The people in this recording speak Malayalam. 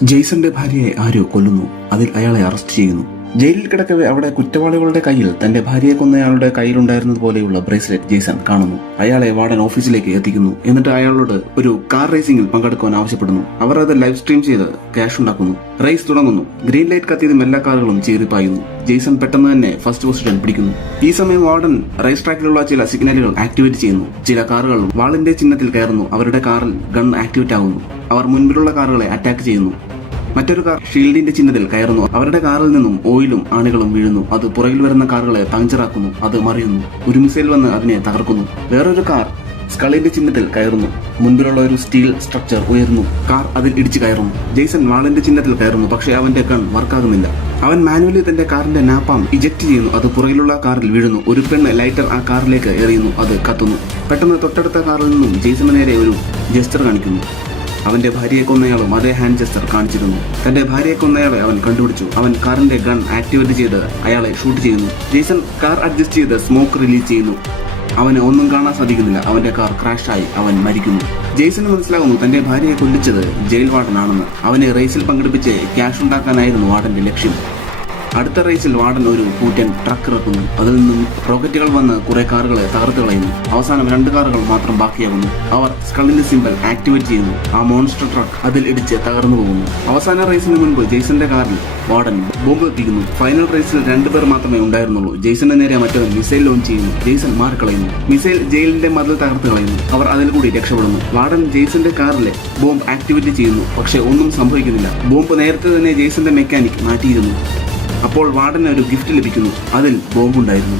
ജെയ്സന്റെ ഭാര്യയെ ആരോ കൊല്ലുന്നു. അതിൽ അയാളെ അറസ്റ്റ് ചെയ്യുന്നു. ജയിലിൽ കിടക്കവെ അവിടെ കുറ്റവാളികളുടെ കയ്യിൽ തന്റെ ഭാര്യയെ കൊന്നയാളുടെ കയ്യിലുണ്ടായിരുന്നത് പോലെയുള്ള ബ്രേസ്ലെറ്റ് ജെയ്സൺ കാണുന്നു. അയാളെ വാർഡൻ ഓഫീസിലേക്ക് എത്തിക്കുന്നു. എന്നിട്ട് അയാളോട് ഒരു കാർ റേസിംഗിൽ പങ്കെടുക്കുവാൻ ആവശ്യപ്പെടുന്നു. അവർ അത് ലൈവ് സ്ട്രീം ചെയ്ത് ക്യാഷ് ഉണ്ടാക്കുന്നു. റേസ് തുടങ്ങുന്നു. ഗ്രീൻ ലൈറ്റ് കത്തിയതും എല്ലാ കാറുകളും ചീറിപ്പായുന്നു. ജെയ്സൺ പെട്ടെന്ന് തന്നെ ഫസ്റ്റ് പൊസിഷൻ പിടിക്കുന്നു. ഈ സമയം വാർഡൻ റേസ് ട്രാക്കിലുള്ള ചില സിഗ്നലുകൾ ആക്ടിവേറ്റ് ചെയ്യുന്നു. ചില കാറുകൾ വാളിന്റെ ചിഹ്നത്തിൽ കയറുന്നു. അവരുടെ കാറിൽ ഗൺ ആക്ടിവേറ്റ് ആകുന്നു. അവർ മുൻപിലുള്ള കാറുകളെ അറ്റാക്ക് ചെയ്യുന്നു. മറ്റൊരു കാർ ഷീൽഡിന്റെ ചിഹ്നത്തിൽ കയറുന്നു. അവരുടെ കാറിൽ നിന്നും ഓയിലും ആണികളും വീഴുന്നു. അത് പുറകിൽ വരുന്ന കാറുകളെ പങ്ചറാക്കുന്നു. അത് മറിയുന്നു. ഒരു മിസൈൽ വന്ന് അതിനെ തകർക്കുന്നു. വേറൊരു കാർ സ്കളിന്റെ ചിഹ്നത്തിൽ കയറുന്നു. മുൻപിലുള്ള ഒരു സ്റ്റീൽ സ്ട്രക്ചർ ഉയർന്നു. കാർ അതിൽ ഇടിച്ചു കയറുന്നു. ജെയ്സൺ വാളിന്റെ ചിഹ്നത്തിൽ കയറുന്നു. പക്ഷേ അവന്റെ ഗൺ വർക്കാകുന്നില്ല. അവൻ മാനുവലി തന്റെ കാറിന്റെ നാപ്പാം ഇജക്ട് ചെയ്യുന്നു. അത് പുറകിലുള്ള കാറിൽ വീഴുന്നു. ഒരു പെണ്ണ് ലൈറ്റർ ആ കാറിലേക്ക് എറിയുന്നു. അത് കത്തുന്നു. പെട്ടെന്ന് തൊട്ടടുത്ത കാറിൽ നിന്നും ജെയ്സന് നേരെ ഒരു ജെസ്റ്റർ കാണിക്കുന്നു. അവന്റെ ഭാര്യയെ കൊന്നയാളും അതേ ഹാൻഡ് ജെസ്റ്റർ കാണിച്ചിരുന്നു. തന്റെ ഭാര്യയെ കൊന്നയാളെ അവൻ കണ്ടുപിടിച്ചു. അവൻ കാറിന്റെ ഗൺ ആക്ടിവേറ്റ് ചെയ്ത് അയാളെ ഷൂട്ട് ചെയ്യുന്നു. ജെയ്സൺ കാർ അഡ്ജസ്റ്റ് ചെയ്ത് സ്മോക്ക് റിലീസ് ചെയ്യുന്നു. അവന് ഒന്നും കാണാൻ സാധിക്കുന്നില്ല. അവന്റെ കാർ ക്രാഷായി അവൻ മരിക്കുന്നു. ജെയ്സന് മനസ്സിലാകുന്നു തന്റെ ഭാര്യയെ കൊല്ലിച്ചത് ജയിൽ വാർഡനാണെന്ന്. അവനെ റേസിൽ പങ്കെടുപ്പിച്ച് ക്യാഷ് ഉണ്ടാക്കാനായിരുന്നു വാർഡന്റെ ലക്ഷ്യം. അടുത്ത റേസിൽ വാർഡൻ ഒരു കൂറ്റൻ ട്രക്ക് ഇറക്കുന്നു. അതിൽ നിന്നും റോക്കറ്റുകൾ വന്ന് കുറെ കാറുകളെ തകർത്ത് കളയുന്നു. അവസാനം 2 കാറുകൾ മാത്രം ബാക്കിയാകുന്നു. അവർ സ്കളിന്റെ സിംബൽ ആക്ടിവേറ്റ് ചെയ്യുന്നു. ആ മോൺസ്റ്റർ ട്രക്ക് അതിൽ ഇടിച്ച് തകർന്നു പോകുന്നു. അവസാന റേസിന് മുൻപ് ജെയ്സന്റെ കാറിൽ വാർഡൻ ബോംബ് എത്തിക്കുന്നു. ഫൈനൽ റേസിൽ 2 പേർ മാത്രമേ ഉണ്ടായിരുന്നുള്ളൂ. ജെയ്സന്റെ നേരെ മറ്റവൻ മിസൈൽ ലോഞ്ച് ചെയ്യുന്നു. ജെയ്സൺ മാറിക്കളയുന്നു. മിസൈൽ ജയിലിന്റെ മതിൽ തകർത്ത് കളയുന്നു. അവർ അതിൽ കൂടി രക്ഷപ്പെടുന്നു. വാർഡൻ ജെയ്സന്റെ കാറിലെ ബോംബ് ആക്ടിവേറ്റ് ചെയ്യുന്നു. പക്ഷേ ഒന്നും സംഭവിക്കുന്നില്ല. ബോംബ് നേരത്തെ തന്നെ ജെയ്സന്റെ മെക്കാനിക് മാറ്റിയിരുന്നു. അപ്പോൾ വാർഡന് ഒരു ഗിഫ്റ്റ് ലഭിക്കുന്നു. അതിൽ ബോംബുണ്ടായിരുന്നു.